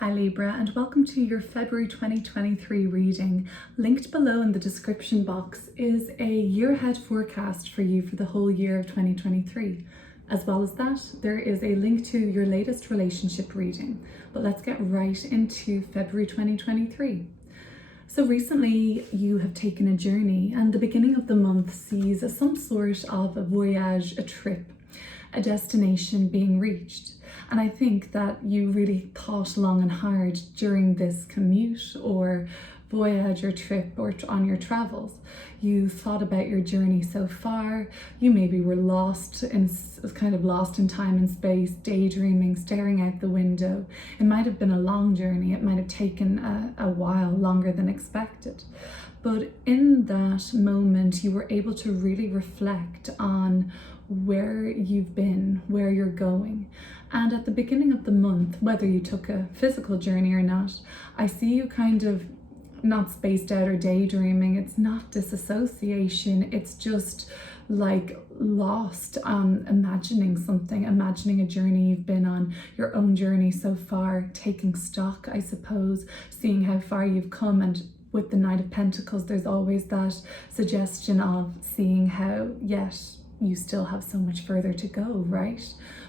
Hi Libra, and welcome to your February 2023 reading. Linked below in the description box is a year ahead forecast for you for the whole year of 2023. As well as that, there is a link to your latest relationship reading. But let's get right into February 2023. So recently you have taken a journey, and the beginning of the month sees some sort of a voyage, a trip, a destination being reached. And I think that you really thought long and hard during this commute or voyage or trip or on your travels. You thought about your journey so far. You maybe were lost in time and space, daydreaming, staring out the window. It might have been a long journey. It might have taken a while, longer than expected. But in that moment, you were able to really reflect on where you've been, where you're going. And at the beginning of the month, whether you took a physical journey or not, I see you kind of not spaced out or daydreaming. It's not disassociation. It's just like lost imagining something, imagining a journey you've been on, your own journey so far, taking stock, I suppose, seeing how far you've come. And with the Knight of Pentacles, there's always that suggestion of seeing how, yes, you still have so much further to go, right?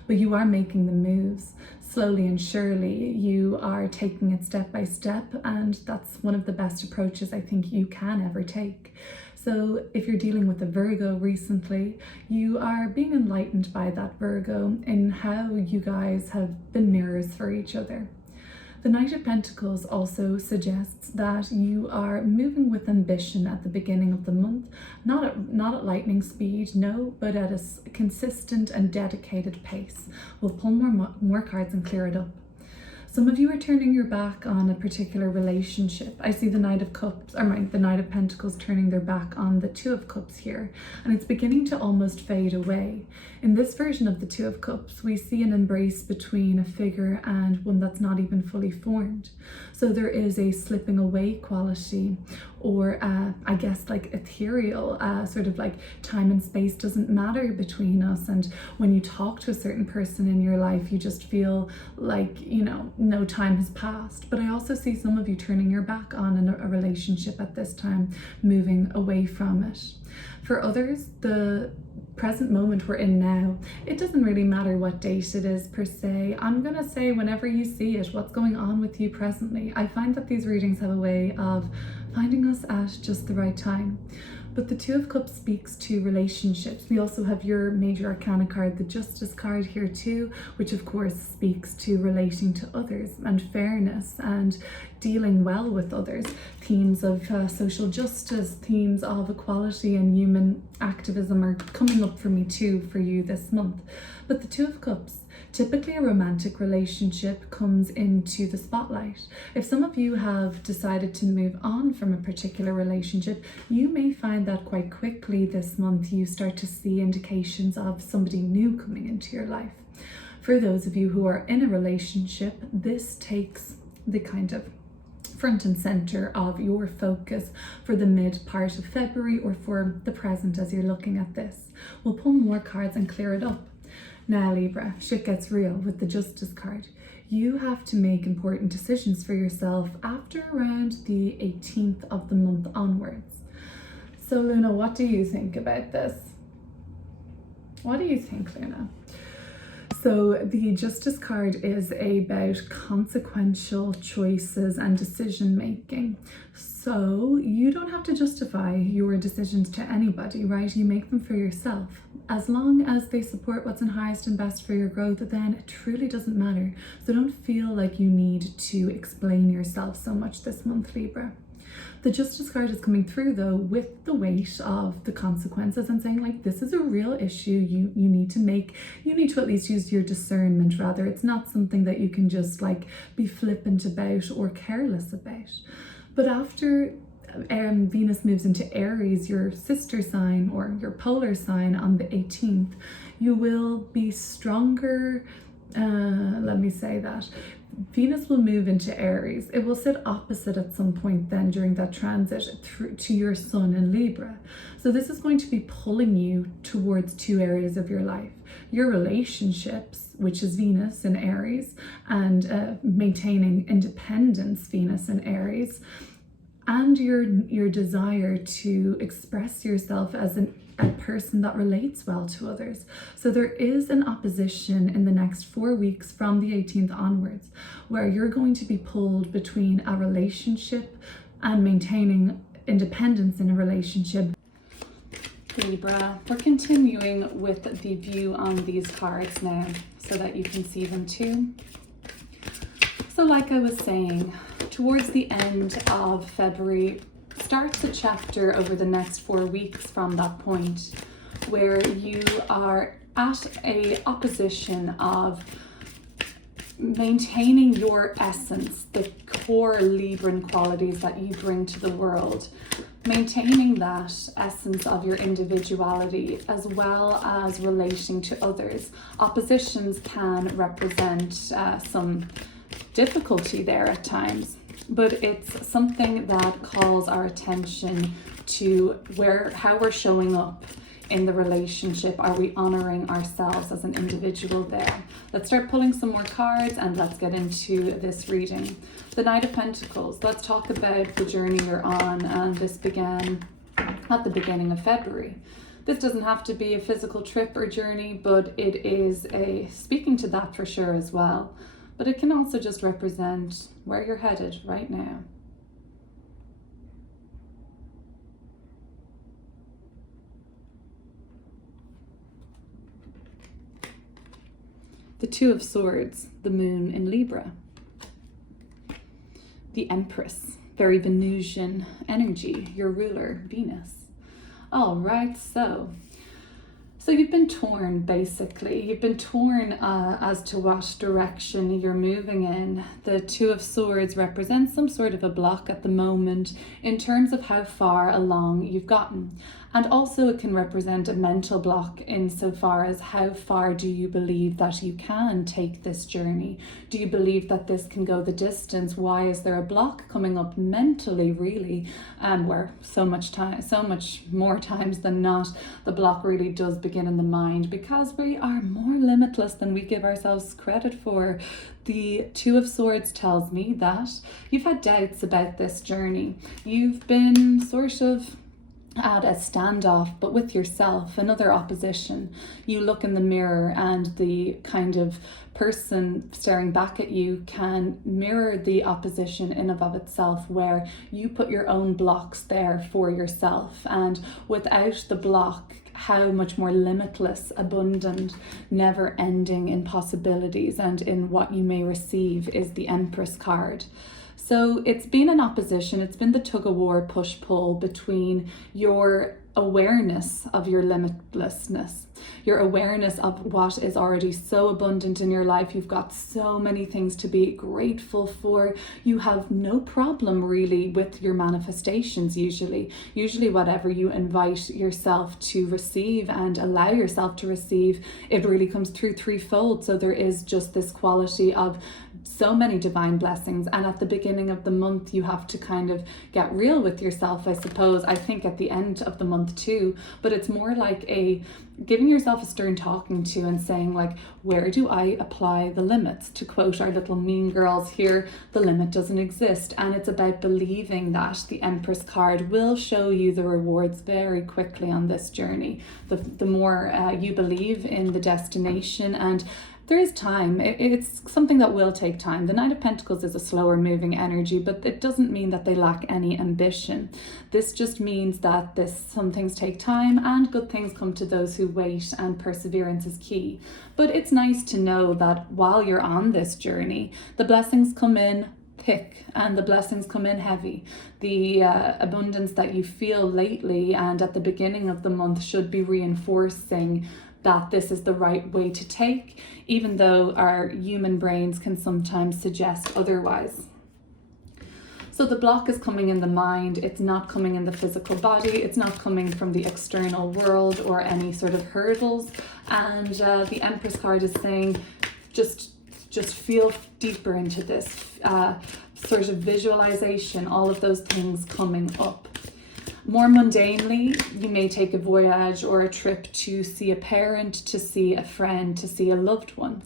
But you are making the moves slowly and surely. You are taking it step by step, and that's one of the best approaches I think you can ever take. So if you're dealing with a Virgo recently, you are being enlightened by that Virgo in how you guys have been mirrors for each other. The Knight of Pentacles also suggests that you are moving with ambition at the beginning of the month, not at lightning speed, no, but at a consistent and dedicated pace. We'll pull more cards and clear it up. Some of you are turning your back on a particular relationship. I see the Knight of Pentacles turning their back on the Two of Cups here, and it's beginning to almost fade away. In this version of the Two of Cups, we see an embrace between a figure and one that's not even fully formed. So there is a slipping away quality, or I guess like ethereal, sort of like time and space doesn't matter between us. And when you talk to a certain person in your life, you just feel like, no time has passed. But I also see some of you turning your back on a relationship at this time, moving away from it. For others, the present moment we're in now, it doesn't really matter what date it is per se. I'm gonna say whenever you see it, what's going on with you presently. I find that these readings have a way of finding us at just the right time. But the Two of Cups speaks to relationships. We also have your major arcana card, the Justice card here too, which of course speaks to relating to others and fairness and dealing well with others. Themes of social justice, themes of equality and human activism are coming up for me too, for you this month. But the Two of Cups, typically a romantic relationship comes into the spotlight. If some of you have decided to move on from a particular relationship, you may find that quite quickly this month you start to see indications of somebody new coming into your life. For those of you who are in a relationship, this takes the kind of front and center of your focus for the mid part of February, or for the present as you're looking at this. We'll pull more cards and clear it up. Now Libra, shit gets real with the Justice card. You have to make important decisions for yourself after around the 18th of the month onwards. So Luna, what do you think about this? What do you think, Luna? So the Justice card is about consequential choices and decision making. So you don't have to justify your decisions to anybody, right? You make them for yourself. As long as they support what's in highest and best for your growth, then it truly doesn't matter. So don't feel like you need to explain yourself so much this month, Libra. The Justice card is coming through though with the weight of the consequences and saying like, this is a real issue you need to at least use your discernment rather. It's not something that you can just like be flippant about or careless about. But after Venus moves into Aries, your sister sign or your polar sign on the 18th, you will be stronger. Let me say that. Venus will move into Aries. It will sit opposite at some point then during that transit through to your sun in Libra. So this is going to be pulling you towards two areas of your life. Your relationships, which is Venus in Aries, and maintaining independence, Venus in Aries, and your desire to express yourself as a person that relates well to others. So there is an opposition in the next 4 weeks from the 18th onwards, where you're going to be pulled between a relationship and maintaining independence in a relationship. Libra, we're continuing with the view on these cards now so that you can see them too. So like I was saying, towards the end of February starts a chapter over the next 4 weeks from that point, where you are at a opposition of maintaining your essence, the core Libran qualities that you bring to the world, maintaining that essence of your individuality as well as relating to others. Oppositions can represent some difficulty there at times, but it's something that calls our attention to how we're showing up in the relationship. Are we honoring ourselves as an individual there? Let's start pulling some more cards and let's get into this reading. The Knight of Pentacles. Let's talk about the journey you're on, and this began at the beginning of February. This doesn't have to be a physical trip or journey, but it is speaking to that for sure as well. But it can also just represent where you're headed right now. The Two of Swords, the Moon in Libra. The Empress, very Venusian energy, your ruler, Venus. All right, so you've been torn, basically. You've been torn as to what direction you're moving in. The Two of Swords represents some sort of a block at the moment in terms of how far along you've gotten. And also it can represent a mental block insofar as how far do you believe that you can take this journey? Do you believe that this can go the distance? Why is there a block coming up mentally, really? Where so much more times than not, the block really does begin in the mind, because we are more limitless than we give ourselves credit for. The Two of Swords tells me that you've had doubts about this journey. You've been sort of at a standoff, but with yourself, another opposition. You look in the mirror and the kind of person staring back at you can mirror the opposition in and of itself, where you put your own blocks there for yourself, and without the block, how much more limitless, abundant, never-ending in possibilities and in what you may receive is the Empress card. So it's been an opposition, it's been the tug-of-war, push-pull between your awareness of your limitlessness, your awareness of what is already so abundant in your life. You've got so many things to be grateful for. You have no problem really with your manifestations usually. Usually whatever you invite yourself to receive and allow yourself to receive, it really comes through threefold. So there is just this quality of so many divine blessings, and at the beginning of the month you have to kind of get real with yourself, I suppose. I think at the end of the month too, but it's more like giving yourself a stern talking to and saying, like, where do I apply the limits? To quote our little mean girls here, the limit doesn't exist. And it's about believing that the Empress card will show you the rewards very quickly on this journey. The more you believe in the destination, and there is time. It's something that will take time. The Knight of Pentacles is a slower moving energy, but it doesn't mean that they lack any ambition. This just means that some things take time, and good things come to those who wait, and perseverance is key. But it's nice to know that while you're on this journey, the blessings come in thick and the blessings come in heavy. The abundance that you feel lately and at the beginning of the month should be reinforcing that this is the right way to take, even though our human brains can sometimes suggest otherwise. So the block is coming in the mind, it's not coming in the physical body, it's not coming from the external world or any sort of hurdles. And the Empress card is saying, just just feel deeper into this sort of visualization, all of those things coming up. More mundanely, you may take a voyage or a trip to see a parent, to see a friend, to see a loved one.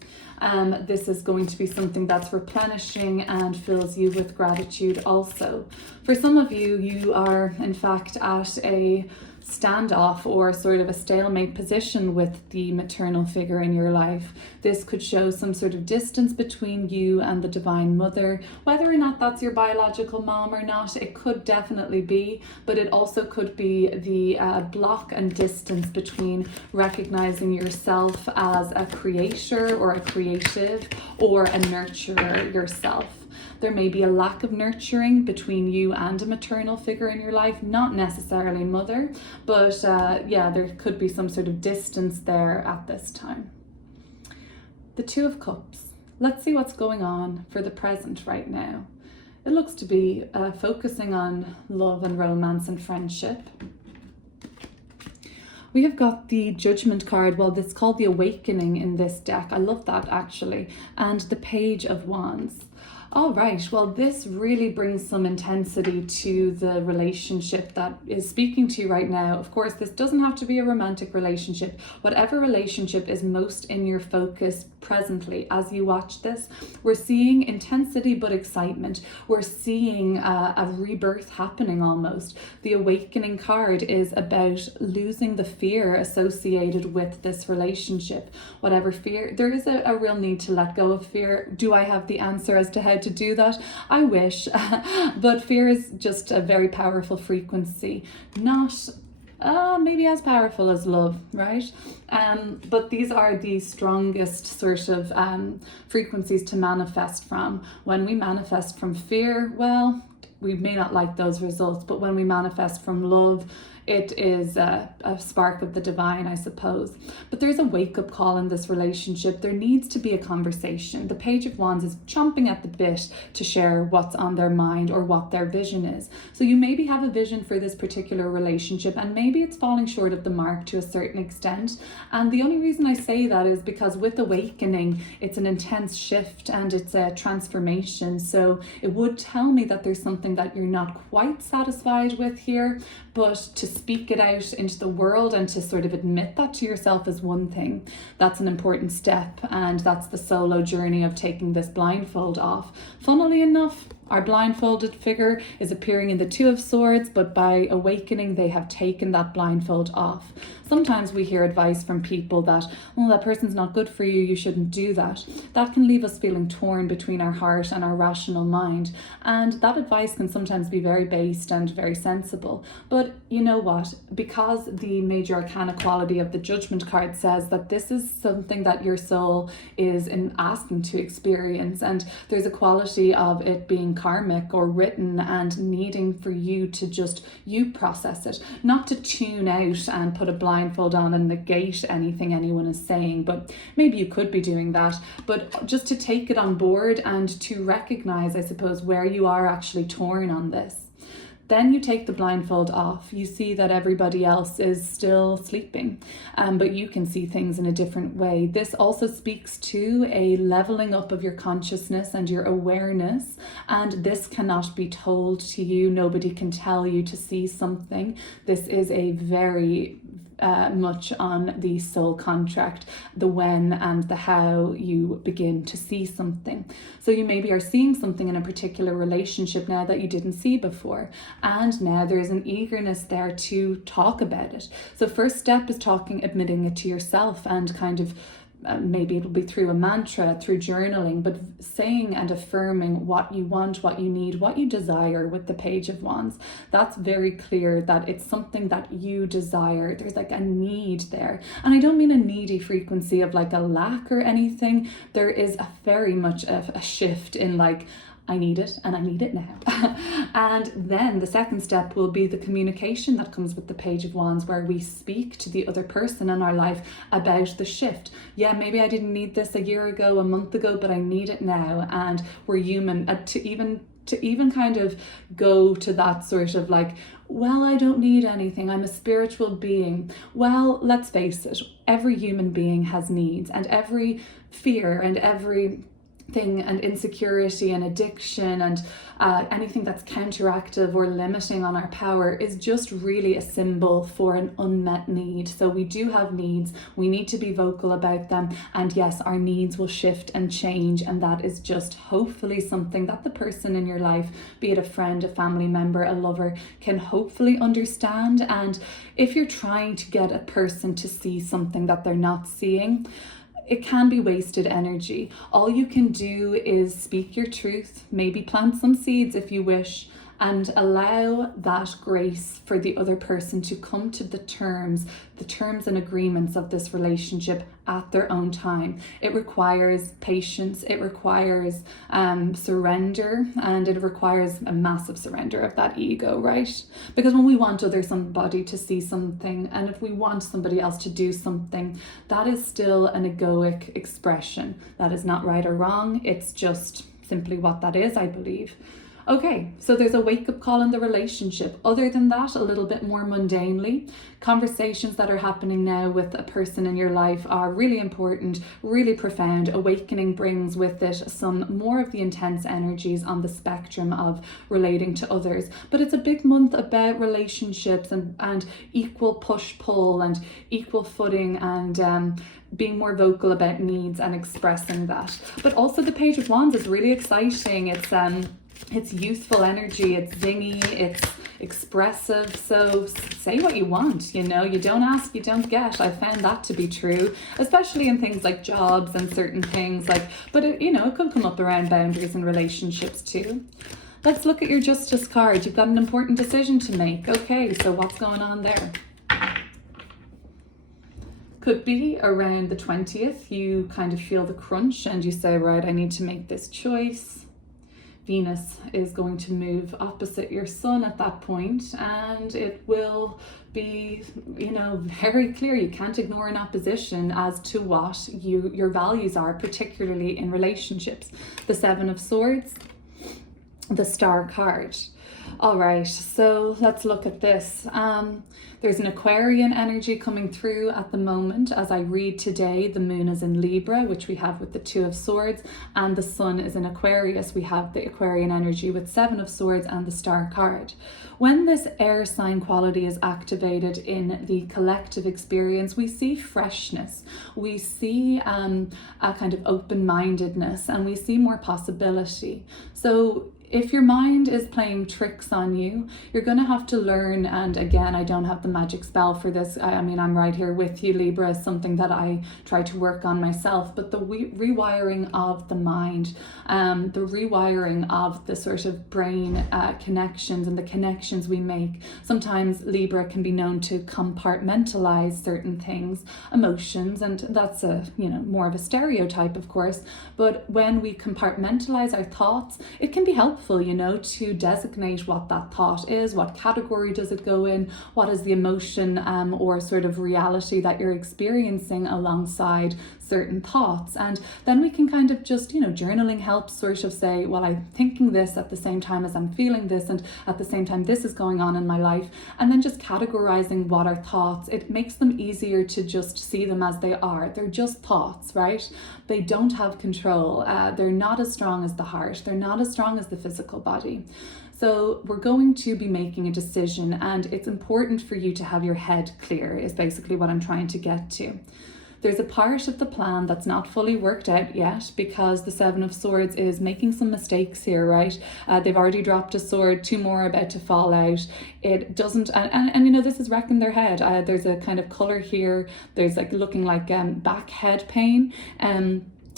This is going to be something that's replenishing and fills you with gratitude also. For some of you, you are in fact at a standoff or sort of a stalemate position with the maternal figure in your life. This could show some sort of distance between you and the Divine Mother. Whether or not that's your biological mom or not, it could definitely be, but it also could be the block and distance between recognizing yourself as a creator or a creative or a nurturer yourself. There may be a lack of nurturing between you and a maternal figure in your life, not necessarily mother, but there could be some sort of distance there at this time. The Two of Cups. Let's see what's going on for the present right now. It looks to be focusing on love and romance and friendship. We have got the Judgment card. Well, it's called the Awakening in this deck. I love that actually. And the Page of Wands. All right, well, this really brings some intensity to the relationship that is speaking to you right now. Of course, this doesn't have to be a romantic relationship. Whatever relationship is most in your focus presently as you watch this, we're seeing intensity but excitement. We're seeing a rebirth happening almost. The Awakening card is about losing the fear associated with this relationship. Whatever fear, there is a real need to let go of fear. Do I have the answer as to how to do that? I wish, but fear is just a very powerful frequency, not maybe as powerful as love, right? But these are the strongest sort of frequencies to manifest from. When we manifest from fear, well, we may not like those results, but when we manifest from love, it is a spark of the divine, I suppose. But there's a wake-up call in this relationship. There needs to be a conversation. The Page of Wands is chomping at the bit to share what's on their mind or what their vision is. So you maybe have a vision for this particular relationship, and maybe it's falling short of the mark to a certain extent. And the only reason I say that is because with Awakening, it's an intense shift and it's a transformation. So it would tell me that there's something that you're not quite satisfied with here, but to speak it out into the world and to sort of admit that to yourself is one thing. That's an important step, and that's the solo journey of taking this blindfold off. Funnily enough, our blindfolded figure is appearing in the Two of Swords, but by Awakening, they have taken that blindfold off. Sometimes we hear advice from people that, well, that person's not good for you, you shouldn't do that. That can leave us feeling torn between our heart and our rational mind. And that advice can sometimes be very based and very sensible. But you know what? Because the Major Arcana quality of the Judgment card says that this is something that your soul is asking to experience, and there's a quality of it being karmic or written and needing for you to just process it, not to tune out and put a blindfold on and negate anything anyone is saying, but maybe you could be doing that, but just to take it on board and to recognize, I suppose, where you are actually torn on this. Then you take the blindfold off. You see that everybody else is still sleeping, but you can see things in a different way. This also speaks to a leveling up of your consciousness and your awareness, and this cannot be told to you. Nobody can tell you to see something. This is a very much on the soul contract, the when and the how you begin to see something. So you maybe are seeing something in a particular relationship now that you didn't see before, and now there's an eagerness there to talk about it. So first step is admitting it to yourself, and kind of maybe it'll be through a mantra, through journaling, but saying and affirming what you want, what you need, what you desire with the Page of Wands. That's very clear that it's something that you desire. There's like a need there. And I don't mean a needy frequency of like a lack or anything. There is a very much of a shift in like, I need it and I need it now. And then the second step will be the communication that comes with the Page of Wands, where we speak to the other person in our life about the shift. Yeah, maybe I didn't need this a year ago, a month ago, but I need it now. And we're human to even kind of go to that sort of like, well, I don't need anything, I'm a spiritual being. Well, let's face it, every human being has needs, and every fear and every thing and insecurity and addiction and anything that's counteractive or limiting on our power is just really a symbol for an unmet need. So we do have needs, we need to be vocal about them, and yes, our needs will shift and change, and that is just hopefully something that the person in your life, be it a friend, a family member, a lover, can hopefully understand. And if you're trying to get a person to see something that they're not seeing, it can be wasted energy. All you can do is speak your truth, maybe plant some seeds if you wish, and allow that grace for the other person to come to the terms and agreements of this relationship at their own time. It requires patience, it requires surrender, and it requires a massive surrender of that ego, right? Because when we want somebody to see something, and if we want somebody else to do something, that is still an egoic expression. That is not right or wrong, it's just simply what that is, I believe. Okay, so there's a wake-up call in the relationship. Other than that, a little bit more mundanely, conversations that are happening now with a person in your life are really important, really profound. Awakening brings with it some more of the intense energies on the spectrum of relating to others. But it's a big month about relationships and equal push-pull and equal footing and being more vocal about needs and expressing that. But also the Page of Wands is really exciting. It's youthful energy, it's zingy, it's expressive. So say what you want, you don't ask, you don't get. I found that to be true, especially in things like jobs and certain things but it could come up around boundaries and relationships too. Let's look at your Justice card. You've got an important decision to make. Okay, so what's going on there? Could be around the 20th, you kind of feel the crunch and you say, right, I need to make this choice. Venus is going to move opposite your sun at that point, and it will be, very clear. You can't ignore an opposition as to what your values are, particularly in relationships. The Seven of Swords, the Star card. All right, so let's look at this. There's an Aquarian energy coming through at the moment. As I read today, the moon is in Libra, which we have with the Two of Swords, and the sun is in Aquarius. We have the Aquarian energy with Seven of Swords and the Star card. When this air sign quality is activated in the collective experience, we see freshness, we see a kind of open-mindedness, and we see more possibility. So if your mind is playing tricks on you, you're going to have to learn, and again, I don't have the magic spell for this. I mean, I'm right here with you, Libra, is something that I try to work on myself, but the rewiring of the mind, the rewiring of the sort of brain connections and the connections we make. Sometimes Libra can be known to compartmentalize certain things, emotions, and that's more of a stereotype, of course, but when we compartmentalize our thoughts, it can be helpful, to designate what that thought is, what category does it go in, what is the emotion or sort of reality that you're experiencing alongside certain thoughts. And then we can kind of just, journaling helps sort of say, well, I'm thinking this at the same time as I'm feeling this, and at the same time this is going on in my life. And then just categorizing what are thoughts, it makes them easier to just see them as they are. They're just thoughts, right? They don't have control. They're not as strong as the heart. They're not as strong as the physical body. So we're going to be making a decision, and it's important for you to have your head clear, is basically what I'm trying to get to. There's a part of the plan that's not fully worked out yet, because the Seven of Swords is making some mistakes here, right? They've already dropped a sword, two more are about to fall out. It doesn't, and this is wrecking their head. There's a kind of color here. There's looking like back head pain.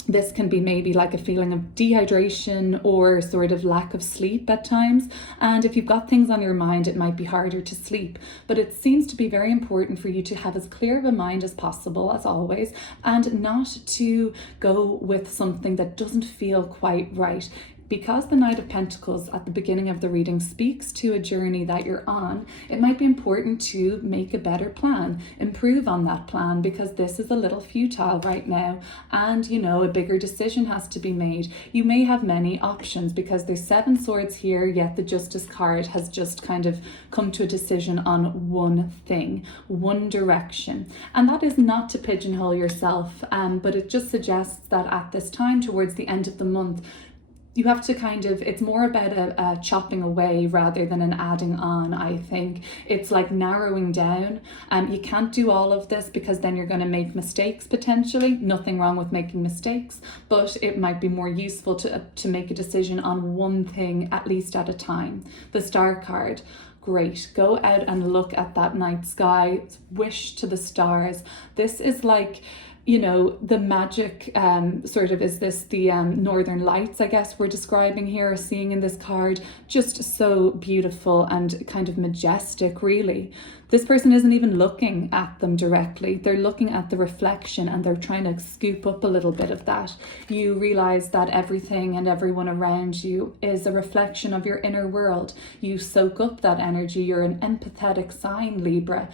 This can be maybe like a feeling of dehydration or sort of lack of sleep at times. And if you've got things on your mind, it might be harder to sleep. But it seems to be very important for you to have as clear of a mind as possible, as always, and not to go with something that doesn't feel quite right. because the Knight of Pentacles at the beginning of the reading speaks to a journey that you're on, it might be important to make a better plan, improve on that plan, because this is a little futile right now, and a bigger decision has to be made. You may have many options because there's 7 swords here, yet the Justice card has just kind of come to a decision on one thing, one direction. And that is not to pigeonhole yourself, but it just suggests that at this time, towards the end of the month, you have to it's more about a chopping away rather than an adding on, I think. It's like narrowing down. You can't do all of this because then you're going to make mistakes potentially. Nothing wrong with making mistakes, but it might be more useful to make a decision on one thing, at least at a time. The Star card. Great. Go out and look at that night sky. Wish to the stars. This is like, the magic is this the northern lights, I guess we're describing here, seeing in this card. Just so beautiful and kind of majestic, really. This person isn't even looking at them directly. They're looking at the reflection and they're trying to scoop up a little bit of that. You realize that everything and everyone around you is a reflection of your inner world. You soak up that energy. You're an empathetic sign, Libra.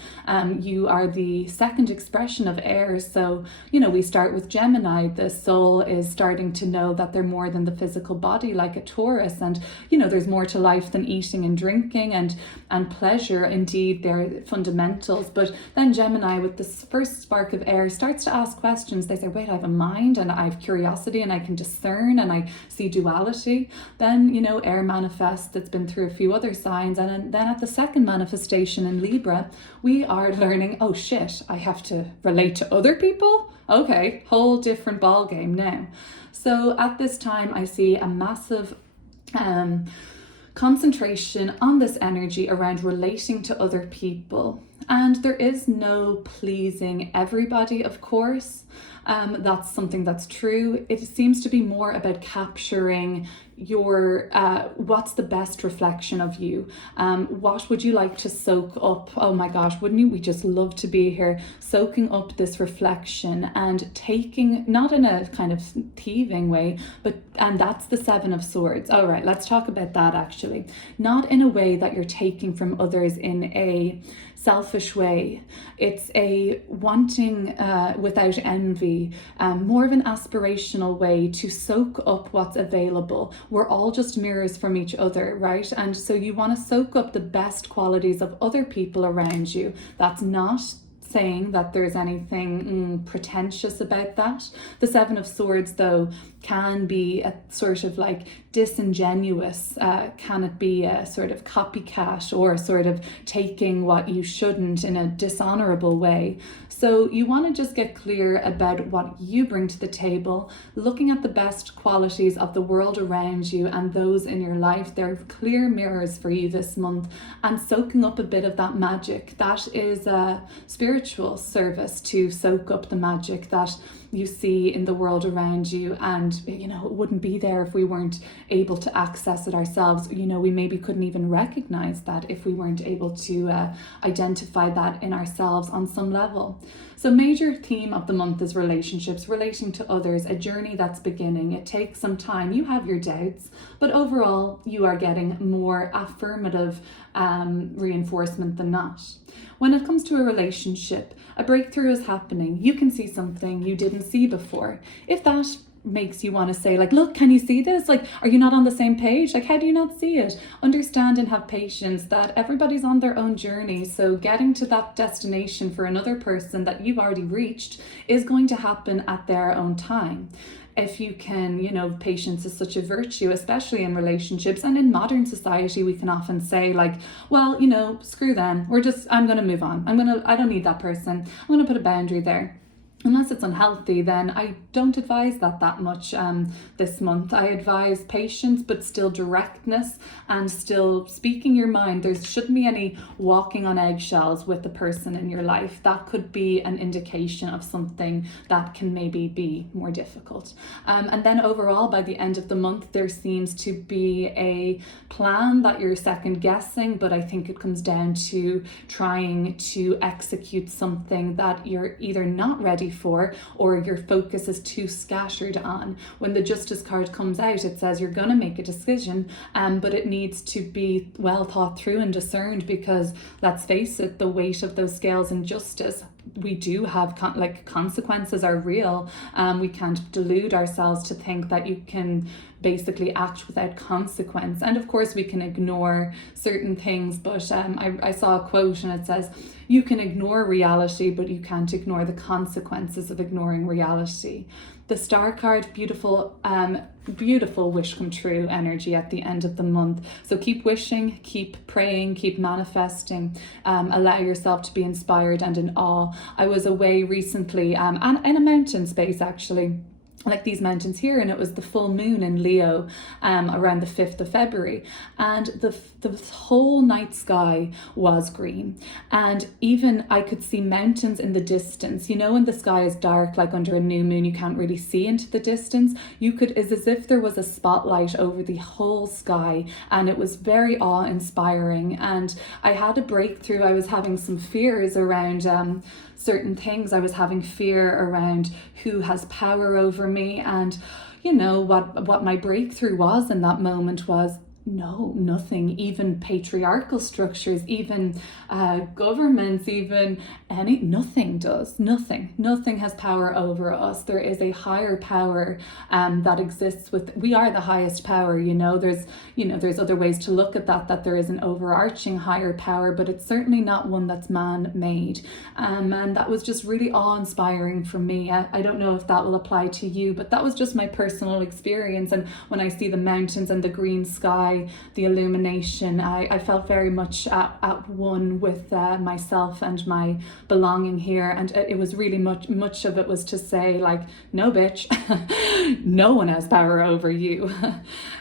You are the second expression of air. So, we start with Gemini. The soul is starting to know that they're more than the physical body, like a Taurus. And, there's more to life than eating and drinking and pleasure. Indeed, they're fundamentals. But then Gemini, with this first spark of air, starts to ask questions. They say, wait, I have a mind and I have curiosity and I can discern and I see duality. Then, air manifests. It's been through a few other signs. And then at the second manifestation in Libra, we are learning, oh shit, I have to relate to other people? Okay, whole different ball game now. So at this time, I see a massive concentration on this energy around relating to other people. And there is no pleasing everybody, of course. That's something that's true. It seems to be more about capturing your what's the best reflection of you. What would you like to soak up? Oh my gosh, wouldn't we just love to be here soaking up this reflection and taking, not in a kind of thieving way, and that's the 7 of Swords. All right, let's talk about that actually. Not in a way that you're taking from others in a selfish way. It's a wanting without envy, more of an aspirational way to soak up what's available. We're all just mirrors from each other, right? And so you want to soak up the best qualities of other people around you. That's not saying that there's anything pretentious about that. The 7 of Swords, though, can be a sort of like disingenuous. Can it be a sort of copycat or sort of taking what you shouldn't in a dishonorable way? So you want to just get clear about what you bring to the table, looking at the best qualities of the world around you and those in your life. They're clear mirrors for you this month, and soaking up a bit of that magic. That is a spiritual service, to soak up the magic that you see in the world around you. And it wouldn't be there if we weren't able to access it ourselves. We maybe couldn't even recognize that if we weren't able to identify that in ourselves on some level. So major theme of the month is relationships, relating to others, a journey that's beginning. It takes some time. You have your doubts, but overall you are getting more affirmative reinforcement than not. When it comes to a relationship, a breakthrough is happening. You can see something you didn't see before. If that makes you want to say, like, look, can you see this? Like, are you not on the same page? Like, how do you not see it? Understand and have patience that everybody's on their own journey. So getting to that destination for another person that you've already reached is going to happen at their own time. If you can, patience is such a virtue, especially in relationships. And in modern society, we can often say like, well, screw them. I'm going to move on. I don't need that person. I'm going to put a boundary there. Unless it's unhealthy, then I don't advise that much this month. I advise patience, but still directness and still speaking your mind. There shouldn't be any walking on eggshells with the person in your life. That could be an indication of something that can maybe be more difficult. And then overall, by the end of the month, there seems to be a plan that you're second guessing, but I think it comes down to trying to execute something that you're either not ready ready for, or your focus is too scattered on. When the Justice card comes out, it says you're going to make a decision, but it needs to be well thought through and discerned, because let's face it, the weight of those scales in justice, we do have consequences are real. We can't delude ourselves to think that you can basically act without consequence. And of course we can ignore certain things, but I saw a quote and it says, you can ignore reality, but you can't ignore the consequences of ignoring reality. The Star card, beautiful wish come true energy at the end of the month. So keep wishing, keep praying, keep manifesting, allow yourself to be inspired and in awe. I was away recently and in a mountain space actually, like these mountains here, and it was the full moon in Leo around the 5th of February, and the whole night sky was green, and even I could see mountains in the distance. You know, when the sky is dark, like under a new moon, you can't really see into the distance. It's as if there was a spotlight over the whole sky, and it was very awe-inspiring. And I had a breakthrough. I was having some fears around certain things. I was having fear around who has power over me, and you know what my breakthrough was in that moment was no, nothing. Even patriarchal structures, even governments, even nothing does. Nothing has power over us. There is a higher power that exists we are the highest power. There's other ways to look at that there is an overarching higher power, but it's certainly not one that's man-made. And that was just really awe-inspiring for me. I don't know if that will apply to you, but that was just my personal experience. And when I see the mountains and the green sky, the illumination, I felt very much at one with myself and my belonging here. And it was really much of it was to say, like, no bitch, no one has power over you.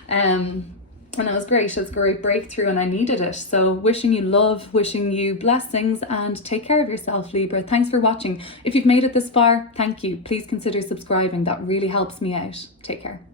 And it was great. It was a great breakthrough and I needed it. So wishing you love, wishing you blessings, and take care of yourself, Libra. Thanks for watching. If you've made it this far, thank you. Please consider subscribing. That really helps me out. Take care.